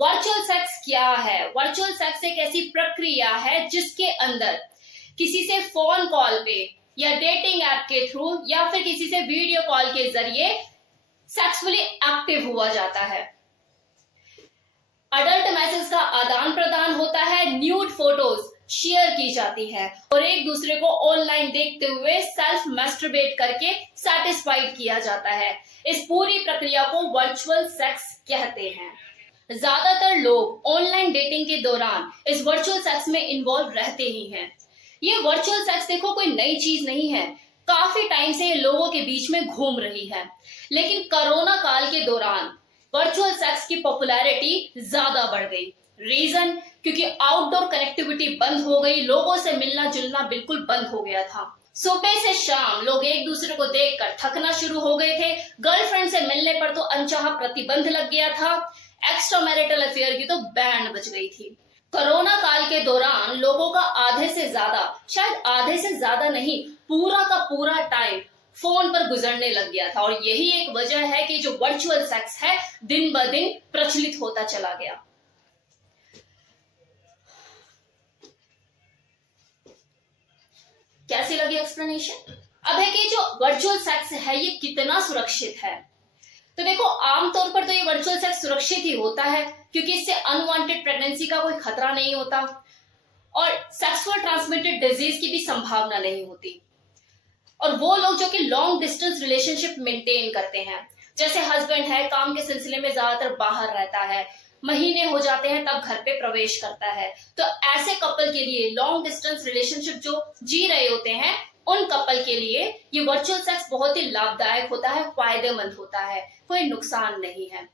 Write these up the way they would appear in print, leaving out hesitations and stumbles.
Virtual sex क्या है? Virtual sex एक ऐसी प्रक्रिया है जिसके अंदर किसी से फोन कॉल पे या डेटिंग ऐप के थ्रू या फिर किसी से वीडियो कॉल के जरिए सेक्सुअली एक्टिव हुआ जाता है। अडल्ट मैसेज का आदान प्रदान होता है, न्यूड फोटोज शेयर की जाती है और एक दूसरे को ऑनलाइन देखते हुए सेल्फ मैस्टरबेट करके सेटिस्फाइड किया जाता है। इस पूरी प्रक्रिया को वर्चुअल सेक्स कहते हैं। ज्यादातर लोग ऑनलाइन डेटिंग के दौरान इस वर्चुअल सेक्स में इन्वॉल्व रहते ही हैं। ये वर्चुअल सेक्स देखो कोई नई चीज नहीं है, काफी टाइम से ये लोगों के बीच में घूम रही है, लेकिन कोरोना काल के दौरान वर्चुअल सेक्स की पॉपुलैरिटी ज्यादा बढ़ गई। रीजन क्योंकि आउटडोर कनेक्टिविटी बंद हो गई, लोगों से मिलना जुलना बिल्कुल बंद हो गया था। सुबह से शाम लोग एक दूसरे को देखकर थकना शुरू हो गए थे। गर्लफ्रेंड से मिलने पर तो अनचाहा प्रतिबंध लग गया था। एक्स्ट्रा मैरिटल अफेयर की तो बैंड बज गई थी। कोरोना काल के दौरान लोगों का आधे से ज्यादा, शायद आधे से ज्यादा नहीं, पूरा का पूरा टाइम फोन पर गुजरने लग गया था और यही एक वजह है कि जो वर्चुअल सेक्स है दिन ब दिन प्रचलित होता चला गया। कैसी लगी एक्सप्लेनेशन? अब है कि जो वर्चुअल सेक्स है ये कितना सुरक्षित है। तो देखो, आमतौर पर तो ये वर्चुअल सेक्स सुरक्षित ही होता है क्योंकि इससे अनवांटेड प्रेगनेंसी का कोई खतरा नहीं होता और सेक्सुअल ट्रांसमिटेड डिजीज की भी संभावना नहीं होती। और वो लोग जो कि लॉन्ग डिस्टेंस रिलेशनशिप मेंटेन करते हैं, जैसे हस्बैंड है, काम के सिलसिले में ज्यादातर बाहर रहता है, महीने हो जाते हैं तब घर पे प्रवेश करता है, तो ऐसे कपल के लिए लॉन्ग डिस्टेंस रिलेशनशिप जो जी रहे होते हैं उन कपल के लिए ये वर्चुअल सेक्स बहुत ही लाभदायक होता है, फायदेमंद होता है, कोई नुकसान नहीं है।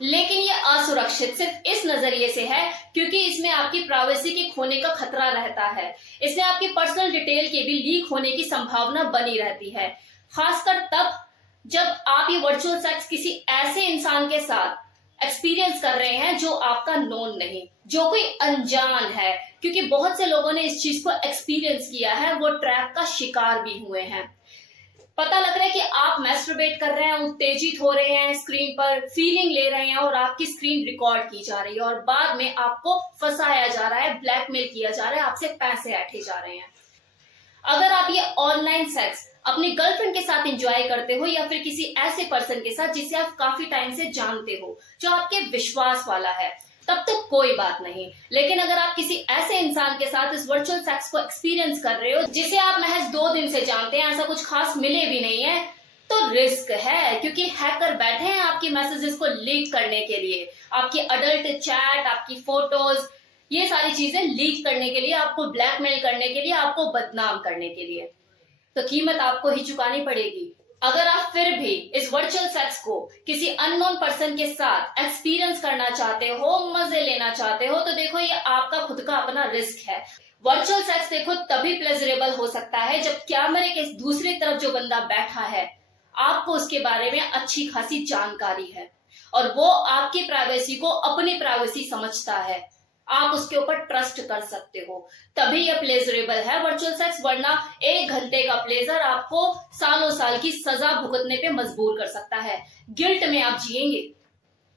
लेकिन ये असुरक्षित सिर्फ इस नजरिए से है क्योंकि इसमें आपकी प्राइवेसी के खोने का खतरा रहता है। इसमें आपकी पर्सनल डिटेल के भी लीक होने की संभावना बनी रहती है, खासकर तब जब आप ये वर्चुअल सेक्स किसी ऐसे इंसान के साथ एक्सपीरियंस कर रहे हैं जो आपका नोन नहीं, जो कोई अनजान है, क्योंकि बहुत से लोगों ने इस चीज को एक्सपीरियंस किया है, वो ट्रैप का शिकार भी हुए हैं। पता लग रहा है कि आप मैस्टरबेट कर रहे हैं, उत्तेजित हो रहे हैं, स्क्रीन पर फीलिंग ले रहे हैं और आपकी स्क्रीन रिकॉर्ड की जा रही है और बाद में आपको फंसाया जा रहा है, ब्लैकमेल किया जा रहा है, आपसे पैसे ऐंठे जा रहे हैं। अगर आप ये ऑनलाइन सेक्स अपनी गर्लफ्रेंड के साथ एंजॉय करते हो या फिर किसी ऐसे पर्सन के साथ जिसे आप काफी टाइम से जानते हो, जो आपके विश्वास वाला है, तब तो कोई बात नहीं। लेकिन अगर आप किसी ऐसे इंसान के साथ इस वर्चुअल सेक्स को एक्सपीरियंस कर रहे हो जिसे आप महज 2 दिन से जानते हैं, ऐसा कुछ खास मिले भी नहीं है, तो रिस्क है क्योंकि हैकर बैठे हैं आपकी मैसेजेस को लीक करने के लिए, आपकी अडल्ट चैट, आपकी फोटोज, ये सारी चीजें लीक करने के लिए, आपको ब्लैकमेल करने के लिए, आपको बदनाम करने के लिए। तो कीमत आपको ही चुकानी पड़ेगी। अगर आप फिर भी इस वर्चुअल सेक्स को किसी अननोन पर्सन के साथ एक्सपीरियंस करना चाहते हो, मजे लेना चाहते हो, तो देखो ये आपका खुद का अपना रिस्क है। वर्चुअल सेक्स देखो तभी प्लेजरेबल हो सकता है जब कैमरे के दूसरी तरफ जो बंदा बैठा है आपको उसके बारे में अच्छी खासी जानकारी है और वो आपकी प्राइवेसी को अपनी प्राइवेसी समझता है, आप उसके ऊपर ट्रस्ट कर सकते हो, तभी यह प्लेजरेबल है वर्चुअल सेक्स। वरना 1 घंटे का प्लेजर आपको सालों साल की सजा भुगतने पे मजबूर कर सकता है, गिल्ट में आप जिएंगे।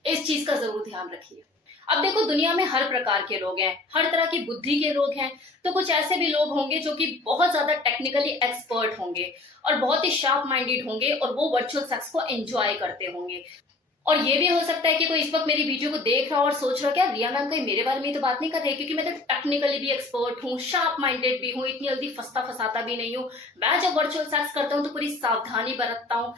इस चीज का जरूर ध्यान रखिए। अब देखो, दुनिया में हर प्रकार के लोग हैं, हर तरह की बुद्धि के लोग हैं, तो कुछ ऐसे भी लोग होंगे जो कि बहुत ज्यादा टेक्निकली एक्सपर्ट होंगे और बहुत ही शार्प माइंडेड होंगे और वो वर्चुअल सेक्स को एंजॉय करते होंगे। और ये भी हो सकता है कि कोई इस वक्त मेरी वीडियो को देख रहा हो और सोच रहा है क्या रिया मैम कहीं मेरे बारे में तो बात नहीं कर रही, क्योंकि मैं तो टेक्निकली भी एक्सपर्ट हूँ, शार्प माइंडेड भी हूँ, इतनी जल्दी फंसाता भी नहीं हूँ। मैं जब वर्चुअल सेक्स करता हूँ तो पूरी सावधानी बरतता हूँ।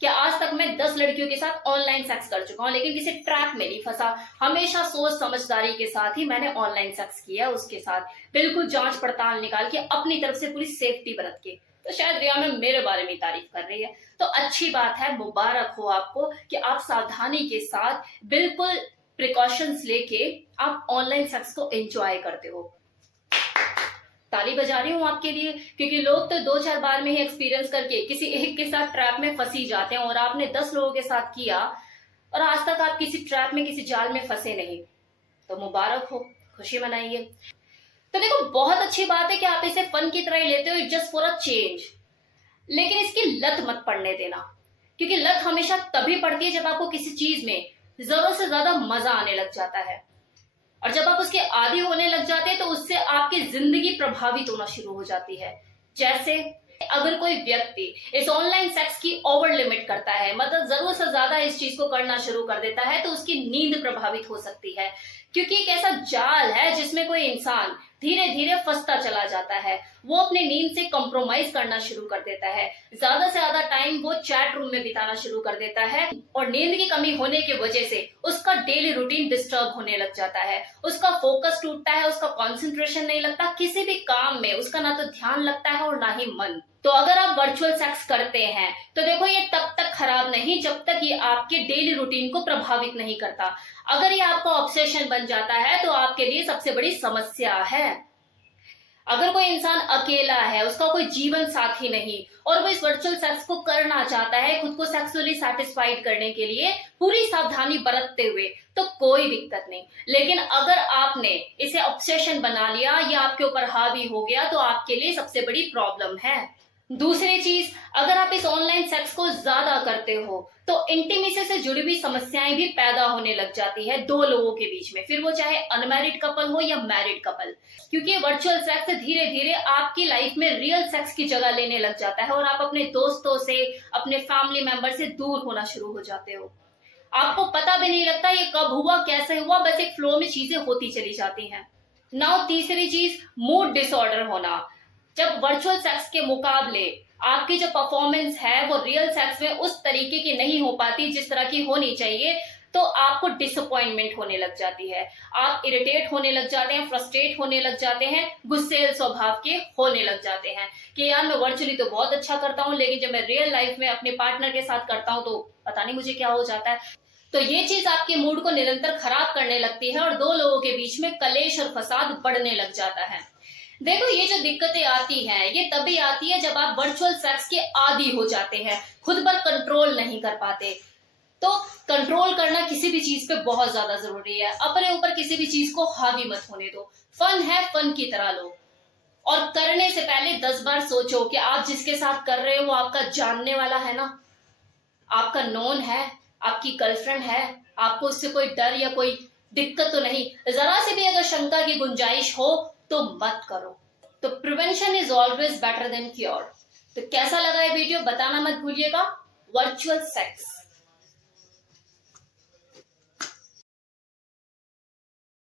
क्या आज तक मैं 10 लड़कियों के साथ ऑनलाइन सेक्स कर चुका हूँ, लेकिन किसी ट्रैप में नहीं फंसा। हमेशा सोच समझदारी के साथ ही मैंने ऑनलाइन सेक्स किया, उसके साथ बिल्कुल जांच पड़ताल निकाल के अपनी तरफ से पूरी सेफ्टी बरत के। तो शायद रिया मैम मेरे बारे में तारीफ कर रही है, तो अच्छी बात है, मुबारक हो आपको कि आप सावधानी के साथ बिल्कुल प्रिकॉशंस लेके आप ऑनलाइन सेक्स को एंजॉय करते हो। ताली बजा रही हूँ आपके लिए, क्योंकि लोग तो 2-4 बार में ही एक्सपीरियंस करके किसी एक के साथ ट्रैप में फंसी जाते हैं और आपने 10 लोगों के साथ किया और आज तक आप किसी ट्रैप में, किसी जाल में फंसे नहीं, तो मुबारक हो, खुशी मनाइए। तो देखो, बहुत अच्छी बात है कि आप इसे फन की तरह लेते हो, जस्ट फॉर अ चेंज, लेकिन इसकी लत मत पड़ने देना, क्योंकि लत हमेशा तभी पड़ती है जब आपको किसी चीज में जरूरत से ज्यादा मजा आने लग जाता है। और जब आप उसके आदी होने लग जाते हैं तो उससे आपकी जिंदगी प्रभावित होना शुरू हो जाती है। जैसे अगर कोई व्यक्ति इस ऑनलाइन सेक्स की ओवर लिमिट करता है, मतलब जरूरत से ज्यादा इस चीज को करना शुरू कर देता है, तो उसकी नींद प्रभावित हो सकती है। क्योंकि एक ऐसा जाल है जिसमें कोई इंसान धीरे धीरे फंसता चला जाता है। वो अपने नींद से कॉम्प्रोमाइज करना शुरू कर देता है, ज्यादा से ज्यादा टाइम वो चैट रूम में बिताना शुरू कर देता है, और नींद की कमी होने की वजह से उसका डेली रूटीन डिस्टर्ब होने लग जाता है। उसका फोकस टूटता है, उसका कंसंट्रेशन नहीं लगता किसी भी काम में, उसका ना तो ध्यान लगता है और ना ही मन। तो अगर आप वर्चुअल सेक्स करते हैं तो देखो ये तब तक खराब नहीं जब तक ये आपके डेली रूटीन को प्रभावित नहीं करता। अगर ये आपका ऑब्सेशन बन जाता है तो आपके लिए सबसे बड़ी समस्या है। अगर कोई इंसान अकेला है, उसका कोई जीवन साथी नहीं, और वो इस वर्चुअल सेक्स को करना चाहता है खुद को सेक्सुअली सेटिस्फाइड करने के लिए पूरी सावधानी बरतते हुए, तो कोई दिक्कत नहीं। लेकिन अगर आपने इसे ऑब्सेशन बना लिया या आपके ऊपर हावी हो गया तो आपके लिए सबसे बड़ी प्रॉब्लम है। दूसरी चीज, अगर आप इस ऑनलाइन सेक्स को ज्यादा करते हो तो इंटीमेसी से जुड़ी हुई समस्याएं भी पैदा होने लग जाती है दो लोगों के बीच में, फिर वो चाहे अनमैरिड कपल हो या मैरिड कपल। क्योंकि वर्चुअल सेक्स धीरे धीरे आपकी लाइफ में रियल सेक्स की जगह लेने लग जाता है और आप अपने दोस्तों से, अपने फैमिली मेंबर से दूर होना शुरू हो जाते हो। आपको पता भी नहीं लगता ये कब हुआ, कैसे हुआ, बस एक फ्लो में चीजें होती चली जाती हैं। नाउ तीसरी चीज, मूड डिसऑर्डर होना। जब वर्चुअल सेक्स के मुकाबले आपकी जो परफॉर्मेंस है वो रियल सेक्स में उस तरीके की नहीं हो पाती जिस तरह की होनी चाहिए, तो आपको डिसअपॉइंटमेंट होने लग जाती है। आप इरिटेट होने लग जाते हैं, फ्रस्ट्रेट होने लग जाते हैं, गुस्सेल स्वभाव के होने लग जाते हैं कि यार मैं वर्चुअली तो बहुत अच्छा करता हूँ, लेकिन जब मैं रियल लाइफ में अपने पार्टनर के साथ करता हूँ तो पता नहीं मुझे क्या हो जाता है। तो ये चीज आपके मूड को निरंतर खराब करने लगती है और दो लोगों के बीच में कलेश और फसाद बढ़ने लग जाता है। देखो ये जो दिक्कतें आती हैं ये तभी आती है जब आप वर्चुअल सेक्स के आदी हो जाते हैं, खुद पर कंट्रोल नहीं कर पाते। तो कंट्रोल करना किसी भी चीज पे बहुत ज्यादा जरूरी है। अपने ऊपर किसी भी चीज को हावी मत होने दो। फन है, फन की तरह लो, और करने से पहले 10 बार सोचो कि आप जिसके साथ कर रहे हो वो आपका जानने वाला है ना, आपका नोन है, आपकी गर्लफ्रेंड है, आपको उससे कोई डर या कोई दिक्कत तो नहीं। जरा से भी अगर शंका की गुंजाइश हो तो मत करो। तो prevention is always better than cure. तो कैसा लगा ये वीडियो बताना मत भूलिएगा। Virtual sex